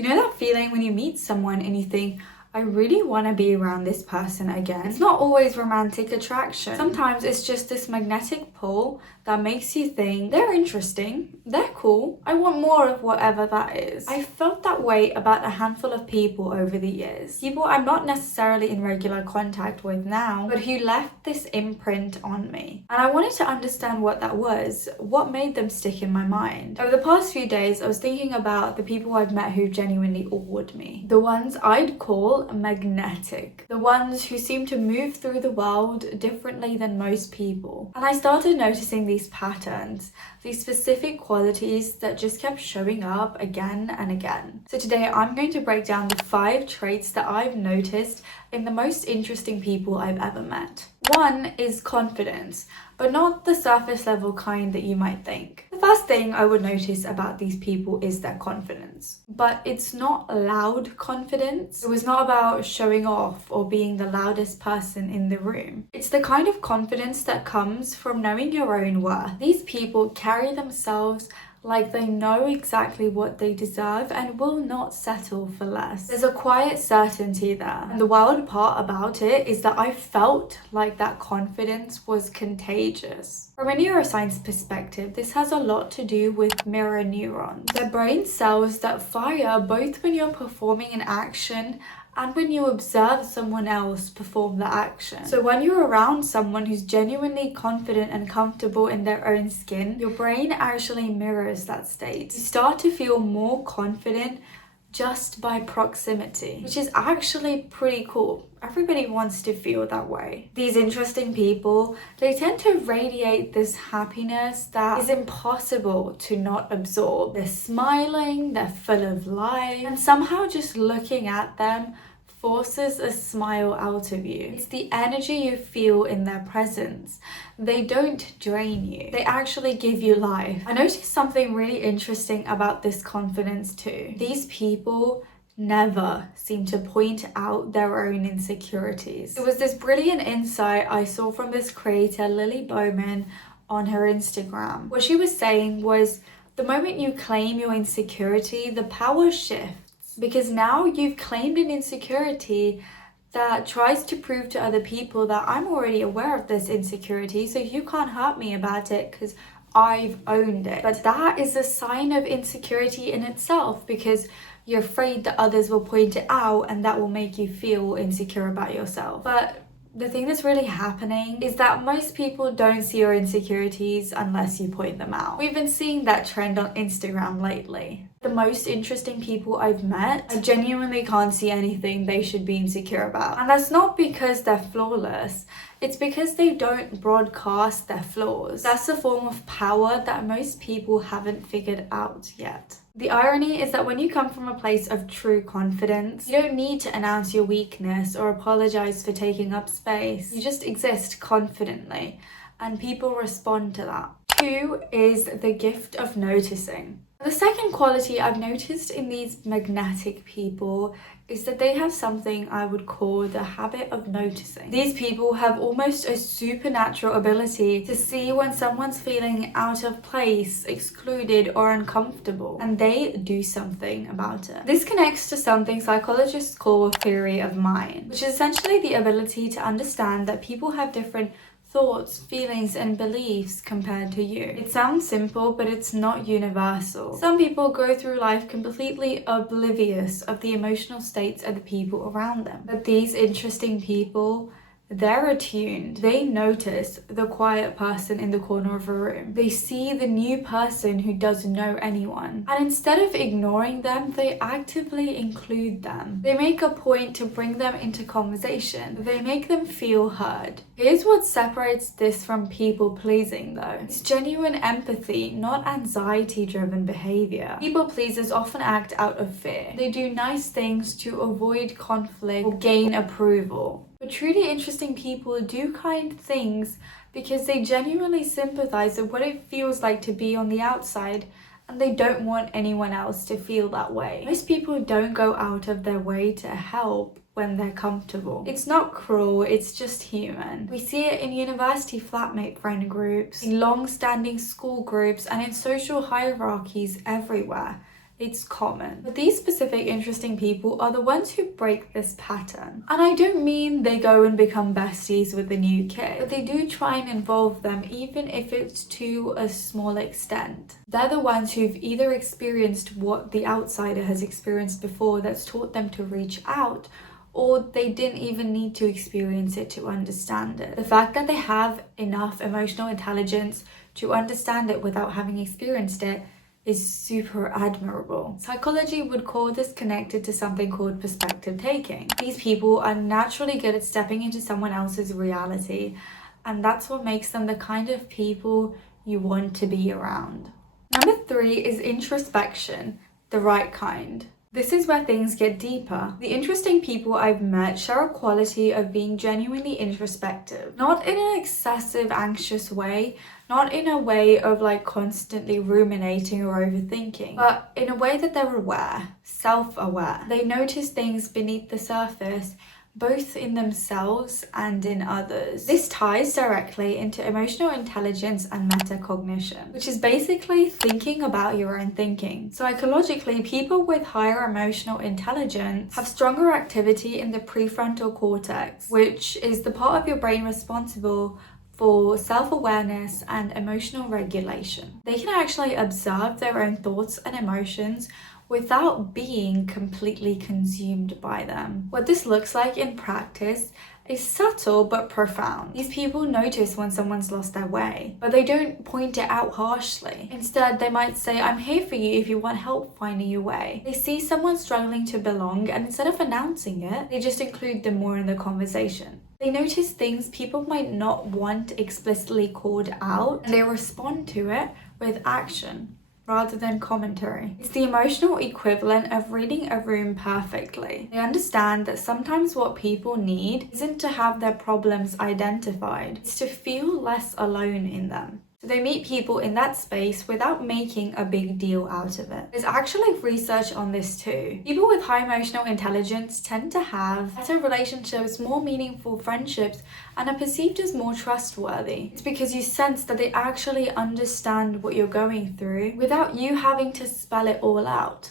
You know that feeling when you meet someone and you think, I really want to be around this person again? It's not always romantic attraction. Sometimes it's just this magnetic pull that makes you think, they're interesting, they're cool, I want more of whatever that is. I felt that way about a handful of people over the years. People I'm not necessarily in regular contact with now, but who left this imprint on me. And I wanted to understand what that was, what made them stick in my mind. Over the past few days, I was thinking about the people I've met who genuinely awed me. The ones I'd call magnetic. The ones who seem to move through the world differently than most people. And I started noticing these patterns, these specific qualities that just kept showing up again and again. So today I'm going to break down the 5 traits that I've noticed in the most interesting people I've ever met. One is confidence, but not the surface level kind that you might think. The first thing I would notice about these people is their confidence. But it's not loud confidence. It was not about showing off or being the loudest person in the room. It's the kind of confidence that comes from knowing your own worth. These people carry themselves like they know exactly what they deserve and will not settle for less. There's a quiet certainty there. And the wild part about it is that I felt like that confidence was contagious. From a neuroscience perspective, this has a lot to do with mirror neurons. They're brain cells that fire both when you're performing an action and when you observe someone else perform the action. So when you're around someone who's genuinely confident and comfortable in their own skin, your brain actually mirrors that state. You start to feel more confident just by proximity, which is actually pretty cool. Everybody wants to feel that way. These interesting people, they tend to radiate this happiness that is impossible to not absorb. They're smiling, they're full of life, and somehow just looking at them forces a smile out of you. It's the energy you feel in their presence. They don't drain you. They actually give you life. I noticed something really interesting about this confidence too. These people never seem to point out their own insecurities. It was this brilliant insight I saw from this creator, Lily Bowman, on her Instagram. What she was saying was, the moment you claim your insecurity, the power shifts. Because now you've claimed an insecurity that tries to prove to other people that I'm already aware of this insecurity, so you can't hurt me about it because I've owned it. But that is a sign of insecurity in itself, because you're afraid that others will point it out and that will make you feel insecure about yourself. But the thing that's really happening is that most people don't see your insecurities unless you point them out. We've been seeing that trend on Instagram lately. The most interesting people I've met, I genuinely can't see anything they should be insecure about. And that's not because they're flawless, it's because they don't broadcast their flaws. That's a form of power that most people haven't figured out yet. The irony is that when you come from a place of true confidence, you don't need to announce your weakness or apologize for taking up space. You just exist confidently, and people respond to that. 2 is the gift of noticing. The second quality I've noticed in these magnetic people is that they have something I would call the habit of noticing. These people have almost a supernatural ability to see when someone's feeling out of place, excluded, or uncomfortable, and they do something about it. This connects to something psychologists call theory of mind, which is essentially the ability to understand that people have different thoughts, feelings, and beliefs compared to you. It sounds simple, but it's not universal. Some people go through life completely oblivious of the emotional states of the people around them. But these interesting people, they're attuned. They notice the quiet person in the corner of a room. They see the new person who doesn't know anyone. And instead of ignoring them, they actively include them. They make a point to bring them into conversation. They make them feel heard. Here's what separates this from people pleasing though. It's genuine empathy, not anxiety-driven behavior. People pleasers often act out of fear. They do nice things to avoid conflict or gain approval. But truly interesting people do kind things because they genuinely sympathize with what it feels like to be on the outside, and they don't want anyone else to feel that way. Most people don't go out of their way to help when they're comfortable. It's not cruel, it's just human. We see it in university flatmate friend groups, in long-standing school groups, and in social hierarchies everywhere. It's common. But these specific interesting people are the ones who break this pattern. And I don't mean they go and become besties with the new kid, but they do try and involve them even if it's to a small extent. They're the ones who've either experienced what the outsider has experienced before that's taught them to reach out, or they didn't even need to experience it to understand it. The fact that they have enough emotional intelligence to understand it without having experienced it is super admirable. Psychology would call this connected to something called perspective taking. These people are naturally good at stepping into someone else's reality, and that's what makes them the kind of people you want to be around. Number 3 is introspection, the right kind. This is where things get deeper. The interesting people I've met share a quality of being genuinely introspective, not in an excessive anxious way, not in a way of like constantly ruminating or overthinking, but in a way that they're aware, self-aware. They notice things beneath the surface, both in themselves and in others. This ties directly into emotional intelligence and metacognition, which is basically thinking about your own thinking. Psychologically, people with higher emotional intelligence have stronger activity in the prefrontal cortex, which is the part of your brain responsible for self-awareness and emotional regulation. They can actually observe their own thoughts and emotions without being completely consumed by them. What this looks like in practice is subtle but profound. These people notice when someone's lost their way, but they don't point it out harshly. Instead, they might say, "I'm here for you if you want help finding your way." They see someone struggling to belong, and instead of announcing it, they just include them more in the conversation. They notice things people might not want explicitly called out, and they respond to it with action rather than commentary. It's the emotional equivalent of reading a room perfectly. They understand that sometimes what people need isn't to have their problems identified, it's to feel less alone in them. So they meet people in that space without making a big deal out of it. There's actually research on this too. People with high emotional intelligence tend to have better relationships, more meaningful friendships, and are perceived as more trustworthy. It's because you sense that they actually understand what you're going through without you having to spell it all out.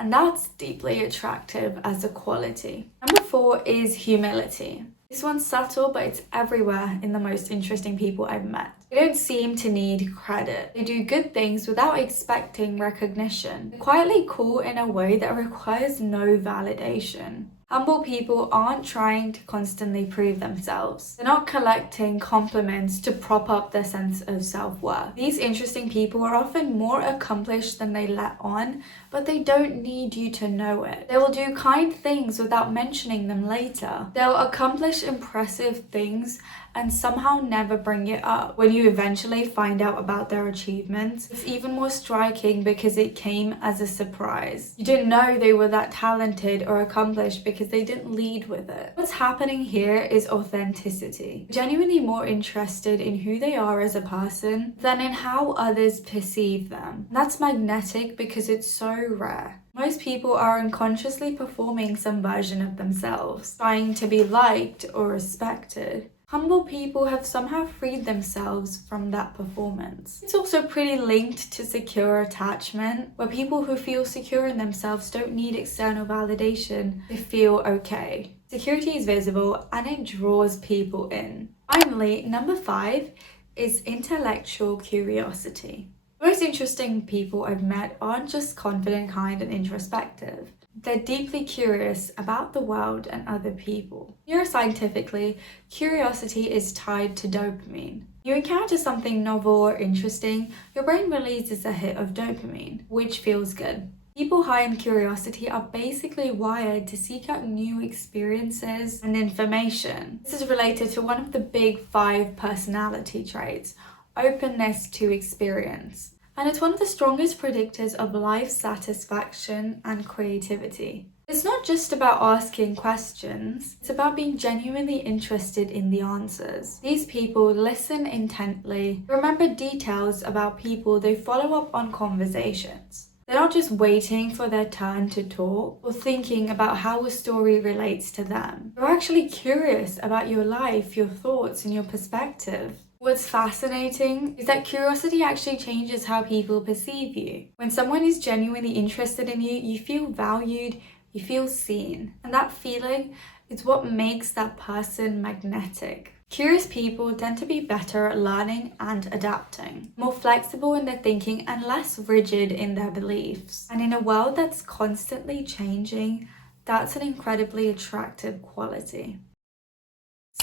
And that's deeply attractive as a quality. Number 4 is humility. This one's subtle, but it's everywhere in the most interesting people I've met. They don't seem to need credit. They do good things without expecting recognition. They're quietly cool in a way that requires no validation. Humble people aren't trying to constantly prove themselves. They're not collecting compliments to prop up their sense of self-worth. These interesting people are often more accomplished than they let on, but they don't need you to know it. They will do kind things without mentioning them later. They'll accomplish impressive things and somehow never bring it up. When you eventually find out about their achievements, it's even more striking because it came as a surprise. You didn't know they were that talented or accomplished because they didn't lead with it. What's happening here is authenticity. Genuinely more interested in who they are as a person than in how others perceive them. That's magnetic because it's so rare. Most people are unconsciously performing some version of themselves, trying to be liked or respected. Humble people have somehow freed themselves from that performance. It's also pretty linked to secure attachment, where people who feel secure in themselves don't need external validation to feel okay. Security is visible and it draws people in. Finally, number 5 is intellectual curiosity. The most interesting people I've met aren't just confident, kind, and introspective. They're deeply curious about the world and other people. Neuroscientifically, curiosity is tied to dopamine. You encounter something novel or interesting, your brain releases a hit of dopamine, which feels good. People high in curiosity are basically wired to seek out new experiences and information. This is related to one of the big 5 personality traits, openness to experience. And it's one of the strongest predictors of life satisfaction and creativity. It's not just about asking questions, it's about being genuinely interested in the answers. These people listen intently, remember details about people, they follow up on conversations. They're not just waiting for their turn to talk or thinking about how a story relates to them. They're actually curious about your life, your thoughts, and your perspective. What's fascinating is that curiosity actually changes how people perceive you. When someone is genuinely interested in you, you feel valued, you feel seen, and that feeling is what makes that person magnetic. Curious people tend to be better at learning and adapting, more flexible in their thinking and less rigid in their beliefs. And in a world that's constantly changing, that's an incredibly attractive quality.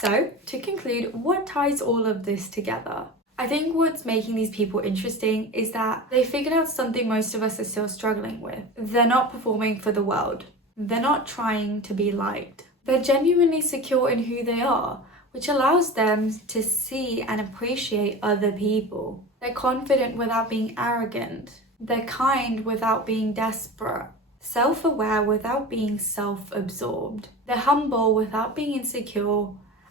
So, to conclude, what ties all of this together? I think what's making these people interesting is that they figured out something most of us are still struggling with. They're not performing for the world. They're not trying to be liked. They're genuinely secure in who they are, which allows them to see and appreciate other people. They're confident without being arrogant. They're kind without being desperate. Self-aware without being self-absorbed. They're humble without being insecure.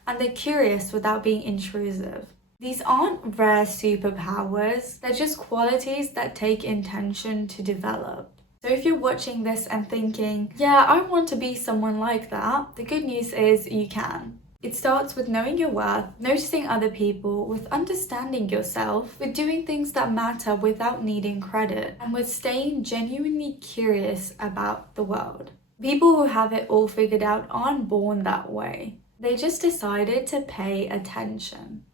And they're curious without being intrusive. These aren't rare superpowers, they're just qualities that take intention to develop. So if you're watching this and thinking, yeah, I want to be someone like that, the good news is you can. It starts with knowing your worth, noticing other people, with understanding yourself, with doing things that matter without needing credit, and with staying genuinely curious about the world. People who have it all figured out aren't born that way. They just decided to pay attention.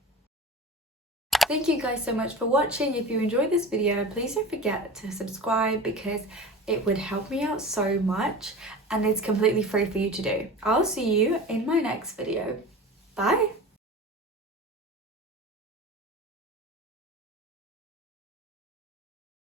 Thank you guys so much for watching. If you enjoyed this video, please don't forget to subscribe because it would help me out so much and it's completely free for you to do. I'll see you in my next video. Bye!